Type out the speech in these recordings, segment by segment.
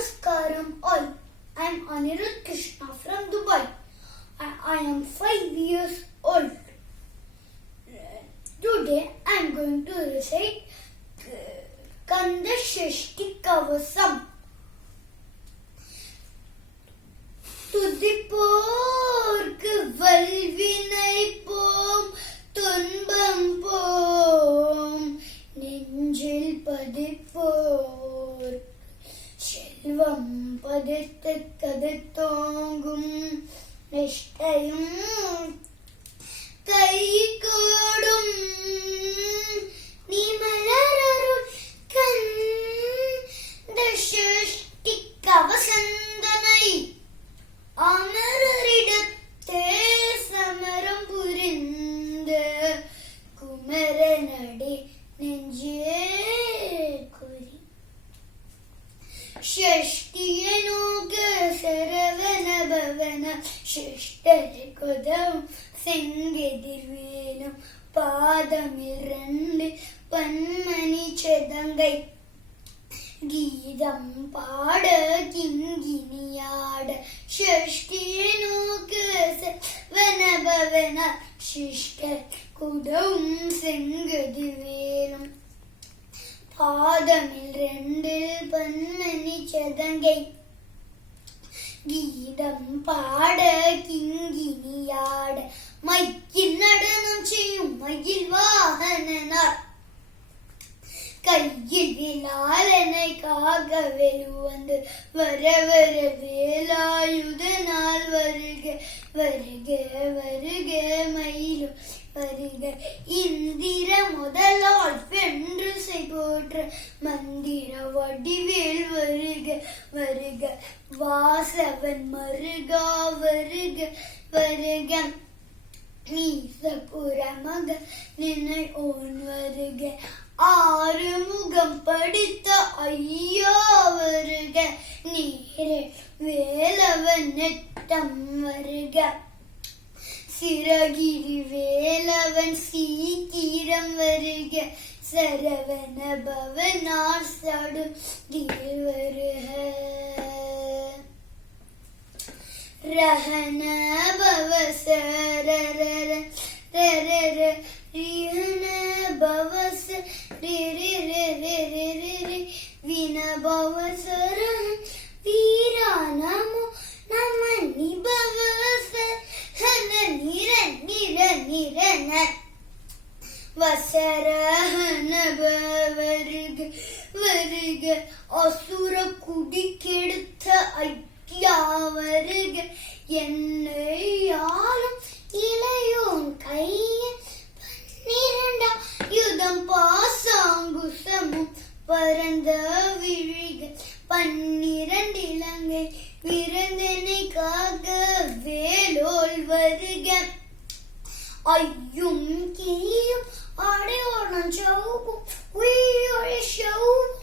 Namaskaram all. I am Anirudh Krishna from Dubai. I am 5 years old. Today I am going to recite Kanda Shashti Kavasam. துதிப்போர்க்கு வல்வினை போம் துன்பம் போம் நெஞ்சில் பதிப்போர் செல்வம் பதித்து தோங்கும் நிஷ்டையும் கை கூடும் நீ மலரருள் கந்த சஷ்டி கவசந்தனை அமரரிடத்தே சமரம் புரிந்த குமரனடி நெஞ்சே குறி ஷஷ்டியனோக சரவண பவன சிஷ்டரை கொதம் செங்கெதிர்வேலும் பாதமிரண்டு பன்மணி செதங்கை கீதம் பாட கிங்கினியாட ஷஷ்டியனோக வனபவன சிஷ்ட குதம் செங்கதிர்வேலும் பாதமில் ரெண்டில் பன்மணி செதங்கை கீதம் பாட கிங்கினியாட மையில் நடனம் செய்யும் மயில் வாகனனார் கையில் விலாலனை காக வெலுவந்து வர வர வேலாயுதனால் வருக வருக வருக மயிலும் வருக இந்திர முதலால் வென்று போற்ற மந்திர வடிவேல் வருக வருக வாசவன் மருகா வருக வருக நீசபுர மக நினை ஓன் வருக ஆறுமுகம் படித்த ஐயா வருக நீரே வேலவன் நெட்டம் வருக சிறகிரி வேலவன் சீக்கிரம் வருக சரவண பவனார் சடு வருக ரஹன பவ சரர ரர ரிஹன பவச ரி வின பவசர வீரா நமோ நம நிபவச ஹன நிர நிர நிரன வசரஹன வருக வருக அசுர குடி கெடுத்த ஐயா வருக என்னை யாரும் இளையோன் கைய பன்னிரண்டாம் யுதம் பாசாங்குசமும் பரந்த விழிக பன்னிரண்டு இலங்கை விருந்தனை காக வேலோல் வருக ஐயும் கிளியும் அடையோடம் சௌபும் உயிரொழி சௌபும்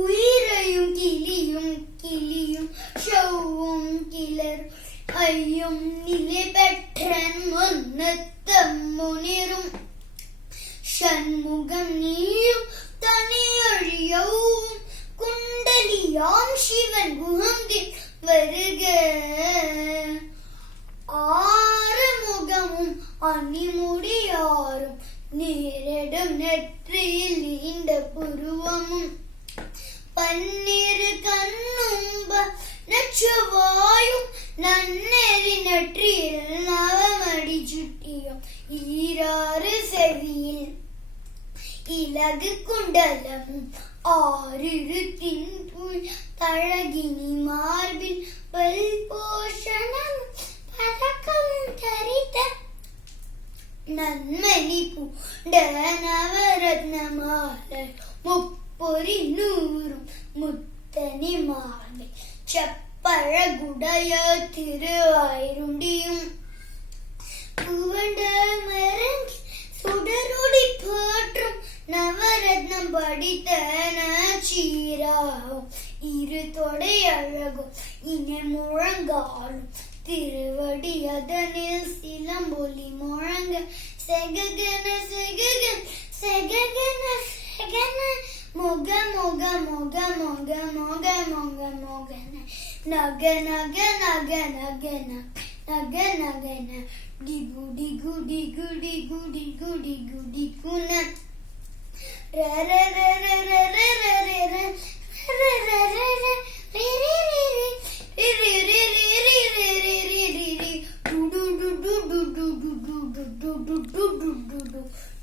உயிரையும் கிளியும் கிளியும் சௌவும் கிளர் ஐயும் நிலை பெற்றன் முன்னத்தம் முனிரும் ஷண்முகம் நீயும் தனியழியவும் குண்டலியாம் சிவன் குஹங்கில் வருக ஆறுமுகமும் அணிமுடியாரும் நேரிடும் நெற்றியில் நீண்ட புருவமும் பன்னிரு கண்ணும் நச்சுவாயும் நன்னெறி நற்றியில் நவமடி சுட்டியும் ஈராறு செவியில் இலகு குண்டலமும் ஆறிரு தின்புள் தழகினி மார்பில் பல்போஷணம் பதக்கமும் தரித்த நன்மணி பூண்ட நவரத்ன மாலர் முப்பொறி நூறும் முத்தனி மாலை செப்பழகுடைய திருவாயிருண்டியும் புவண்ட மரங்கி சுடரொடி போற்றும் நவரத்னம் படித்த நச்சீராவும் இரு தொடை அழகும் இணை முழங்காலும் திருவடி அதனில் சிலம்பொலி முழங்க செககன செககன செககன செகன மொக மொக மொக மொக மொக மொக மோகன நக நக நக நக நக நக ந டிகு டிகு டிகு டிகு டிகு டிகு டிகுன ர ர ர ர ர ர ர ர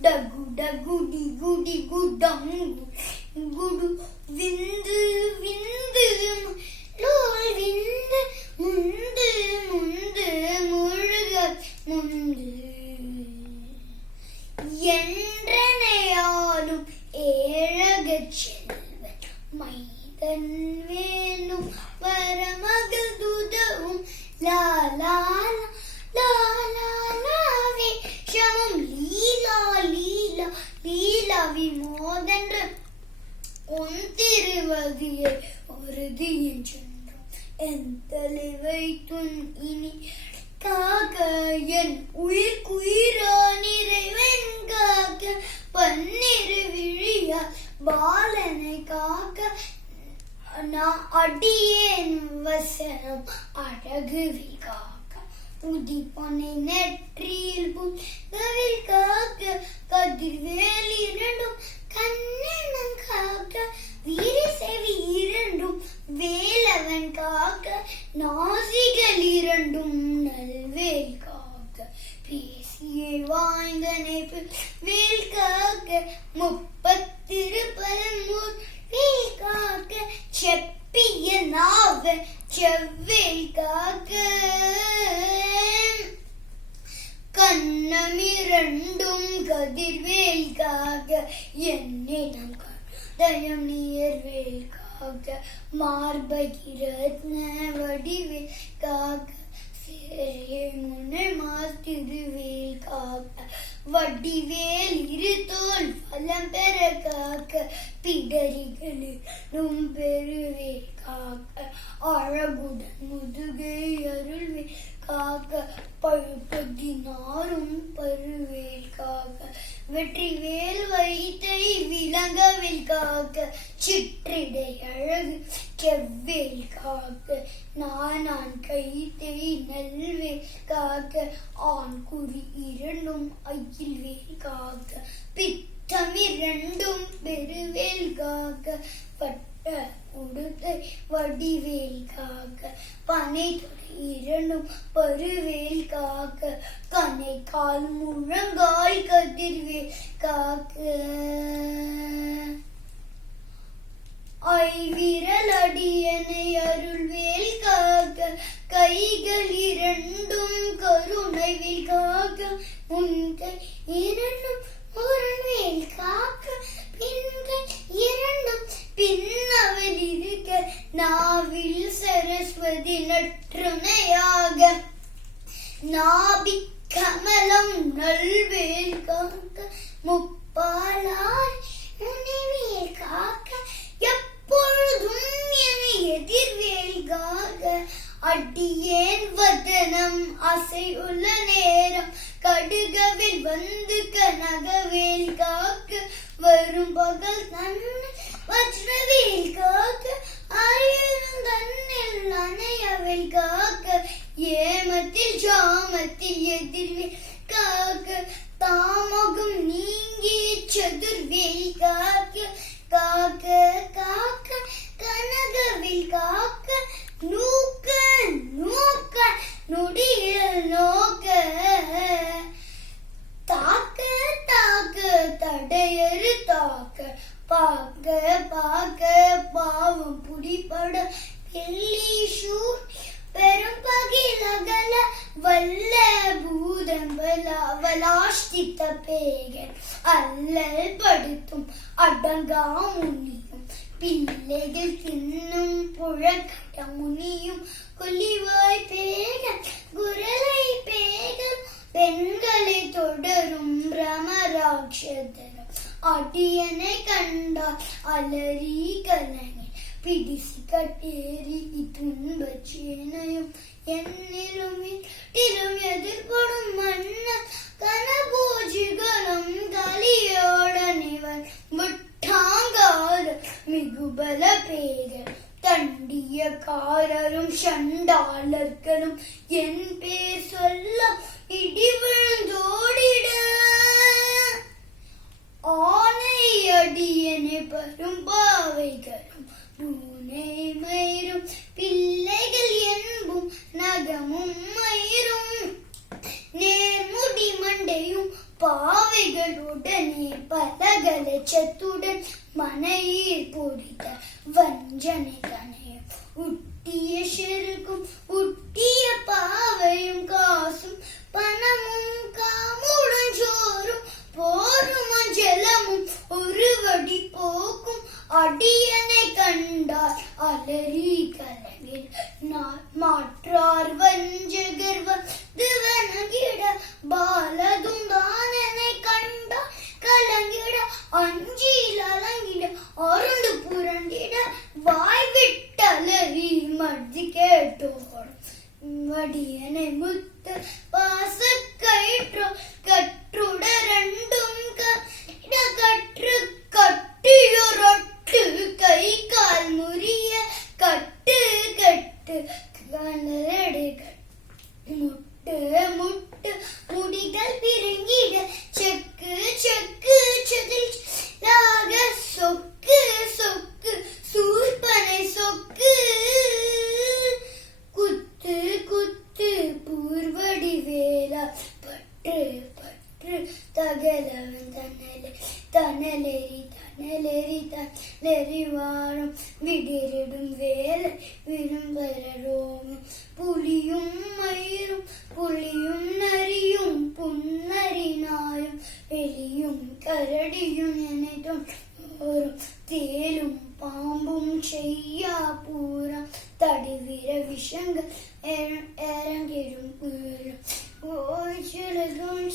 டகு டகு டிகு டிகு டங்கு குடு விந்து விந்து லோல் விந்து முந்து முந்து முழுக முந்து என்றனையாலும் ஏழகச் செல்வன் மைதன் வேணும் வரமகள் துதவும் லாலா லாலாவே சமம் லீலா லீலா லீலா விமோதென்ற உன் திருவதியை உறுதி என்றென்றும் என் தலைவை துன் இனி காக்க என் உயிர்க்குயிரா நிறைவன் காக்க பன்னிரு விழியா பாலனை காக்க நான் அடியேன் வசனம் அழகுவில் காக்க உதிப்பனை நெற்றியில் புகவில் காக்க கதிர்வேல் இரண்டும் கண்ணனம் காக்க வீர செவி இரண்டும் வேலவன் காக்க நாசிகள் இரண்டும் நல்வேல் காக்க பேசியே வாய்ந்தனை வேல் காக்க முப்பத்திருப்பதமூர் வேல் காக்க செப்பிய நாவ செவ்வேல் காக்க கண்ணமிரண்டும் கதிர்வேல் காக்க என்னிடம் தயம் நீர்வேல் காக்க மார்பகிரத்ன வடிவேல் காக்க முன்னர் மாத்திருவேல் காக்க வடிவேல் இருதோல் பலம் பெற காக்க பிடரிகளும் பெருவேல் காக்க அழகுடன் முதுகை அருள்வேல் காக்க பழுப்பதினாரும் பருவேல் காக்க வெற்றிவேல் வைத்தை விலங்கவேல் காக்க சிற்றிடை அழகு செவ்வேல் காக்க நான் கைத்தை நல்வேல் காக்க ஆண் குறி இரண்டும் அயில்வேல் காக்க பித்தமிரண்டும் பெருவேல் காக்க பட்ட உடுத்தை வடிவேல் காக்க பனை இரண்டும் பருவேல் காக்க கனை கால் முழங்கால் கதிர்வேல் காக்க ஐவிரல் அடியனை அருள்வேல் காக்க கைகள் இரண்டும் கருணைவேல் காக்க முன்கை இரண்டும் முரண்வேல் காக்க பின்கள் இரண்டும் பின்னவல் இருக்க நாவில் சரஸ்வதி நற்றுணையாக நாபி கமலம் நல்வேல் காக்க முப்பாலாய் முனைவேல் காக்க எப்பொழுதும் என எதிர்வேல் காக்க அடியேன் வதனம் அசை உள்ள நேரம் கடுகவில் வந்து கனகவேல் காக்க வரும் பகல் தன்னை வஜ்ரவேல் காக்க ஆயிரம் தன்னில் நனையவேல் காக்க ஏமத்தில் ஜாமத்தில் எதிர்வேல் காக்க தாமகம் நீங்கி சதுர்வேல் காக்க காக்க காக்க கனகவேல் காக்க நூக்க நூக்க நொடியில் நோக்க தாக்க தாக்க தடையறு தாக்க பாக்க பாக்க பாவம் புடிபட பெல்லீஷூர் பெரும் பகிலகல வல்ல பூதம்பலாஷ்டித்த பேகன் அல்லல் படுத்தும் அடங்கா முனியும் பிள்ளைகள் தின்னும் புழக்கட முனியும் கொல்லிவாய் பேகன் குரலை பேகன் பெண்களை தொடரும் பிரமராட்சதரம் அடியனை கண்டால் அலறி கலங்கி பிடிசி கட்டேறி துன்பச் சேனையும் என்னிலும் எதிர்படும் மன்ன கனபூஜிகளும் கலியோட நிவன் விட்டாங்கால மிகுபல பேகன் தண்டியக்காரரும் சண்டாளர்களும் என் பேர் சொல்ல இடி விழுந்தோடிட ஆனை அடியனை பரும் பாவைகளும் பூனை மயிரும் பிள்ளைகள் என்பும் நகமும் மயிரும் நேர்முடி மண்டையும் பாவைகளுடனே பலகலச்சத்துடன் மனையில் பொறித்த வஞ்சனை கனையும் உட்டிய செருக்கும் உட்டிய பாவையும் காசும் பணமும் காமுடன் சோறும் போரும் அஞ்சலமும் ஒருவடி போக்கும் அடியனை கண்டார் அலறி கலங்கிட மாற்றார் வஞ்சகர் வனகிட பாலதும் தானனை கண்டார் கலங்கிட அஞ்சில் அலங்கிட அருண்டு புரண்டிட வாய் விட்டலறி மர்த்தி கேட்டோடும் வடியனை முத்த பாச கயிற்றோ கற்றுட ரெண்டும் கற்று கட்டியொரொட்டு கை கால் முறிய கட்டு கட்டு கனரடு முட்டு முட்டு முடிகள் பிறங்கிட செக்கு செக்கு செதில் லாக சொக்கு சொக்கு சூர்பனை சொக்கு குத்து குத்து பூர்வடி வேலா பற்று பற்று தகலவன் தனலெறி தனலெறி தனலெறி வாழும் விடிரிடும் வேலை விரும்பரோமும் புலியும் மயிரும் புலியும் நரியும் புன்னரி நாயும் வெளியும் கரடியும் நினைத்தும் ஓரும் தேலும் பாம்பும் செய்யா பூரா தடிவிர விஷங்கள் இறங்கிடும் பூரம் ஓய் சிறகும்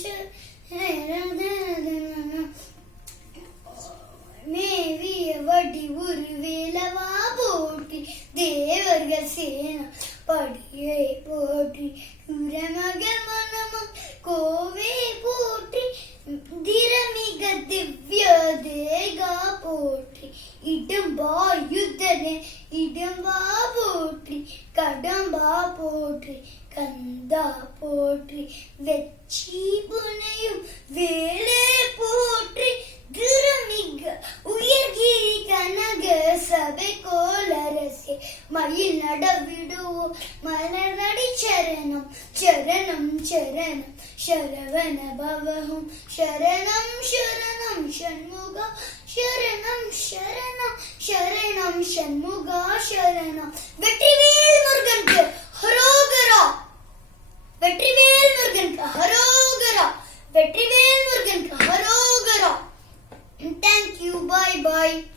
மேவிய வடி ஒரு வேலவா போற்றி தேவர்கள் சேனா படியை போற்றி குரமகள் மனமம் கோவே போற்றி திரமிக திவ்ய தேகா போற்றி இடம்பா யுத்தனே இடம்பா போற்றி கடம்பா போற்றி கந்தா போற்றி வெச்சி புனையும் வேலே போற்றி திருமிக உயர்கிரி கனக சபை கோளரசே மயில் நடவிடுவோ மலர் நடி சரணம் சரணம் சரணம் சரவண பவஹும் சரணம் சரணம் ஷண்முகா சரணம் சரணம் சரணம் ஷண்முகா சரணம் வெற்றிவேல் முருகனுக்கு ஹரோகரா வெற்றிவேல் முருகனுக்கு ஹரோகரா வெற்றிவேல் முருகனுக்கு ஹரோகரா. Thank you. Bye bye.